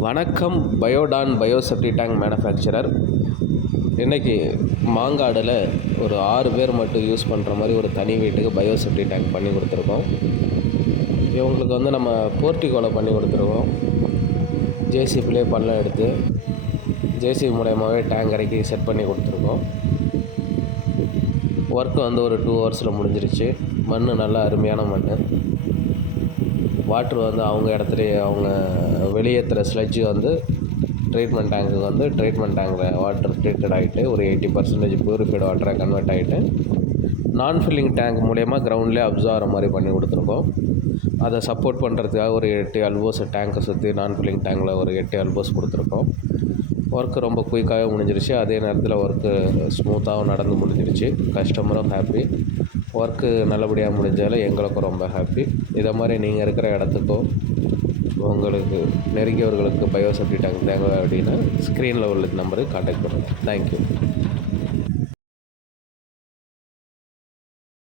வணக்கம். பயோடான் பயோசெப்டி tank manufacturer. இன்றைக்கி மாங்காடில் ஒரு 6 பேர் மட்டும் யூஸ் பண்ணுற மாதிரி ஒரு தனி வீட்டுக்கு பயோசெப்டி டேங்க் பண்ணி கொடுத்துருக்கோம். இவங்களுக்கு நம்ம போர்ட்டிகோவில் பண்ணி கொடுத்துருக்கோம். ஜேசிபிலே பள்ளம் எடுத்து ஜேசிபி மூலயமாவே டேங்க் இறக்கி செட் பண்ணி கொடுத்துருக்கோம். ஒர்க்கு ஒரு 2 ஹவர்ஸில் முடிஞ்சிருச்சு. மண் நல்லா அருமையான மண். வாட்ரு அவங்க இடத்துலையே அவங்க வெளியேற்றுற ஸ்லட்ஜு ட்ரீட்மெண்ட் டேங்க்கு ட்ரீட்மெண்ட் டேங்கில் வாட்டர் ட்ரீட்டட் ஆகிட்டு ஒரு 80% ப்யூரிஃபைடு வாட்டராக கன்வெர்ட் ஆகிட்டு நான் ஃபில்லிங் டேங்க் மூலயமா கிரவுண்ட்லேயே அப்சர்வ் ஆகிற மாதிரி பண்ணி கொடுத்துருக்கோம். அதை சப்போர்ட் பண்ணுறதுக்காக ஒரு 8 எல்போஸ் டேங்க்கை சுற்றி நான் ஃபில்லிங் டேங்கில் ஒரு 8 எல்போஸ் கொடுத்துருக்கோம். ஒர்க்கு ரொம்ப குயிக்காகவே முடிஞ்சிருச்சு. அதே நேரத்தில் ஒர்க்கு ஸ்மூத்தாகவும் நடந்து முடிஞ்சிருச்சு. கஸ்டமரும் ஹாப்பி. ஒர்க்கு நல்லபடியாக முடிஞ்சாலும் எங்களுக்கும் ரொம்ப ஹாப்பி. இதை மாதிரி நீங்கள் இருக்கிற இடத்துக்கோ உங்களுக்கு நெருங்கியவர்களுக்கு பயோசெப்டி டேங்க் தேவை அப்படின்னா ஸ்க்ரீனில் உள்ள நம்பருக்கு கான்டாக்ட் பண்ணுங்கள். தேங்க்யூ.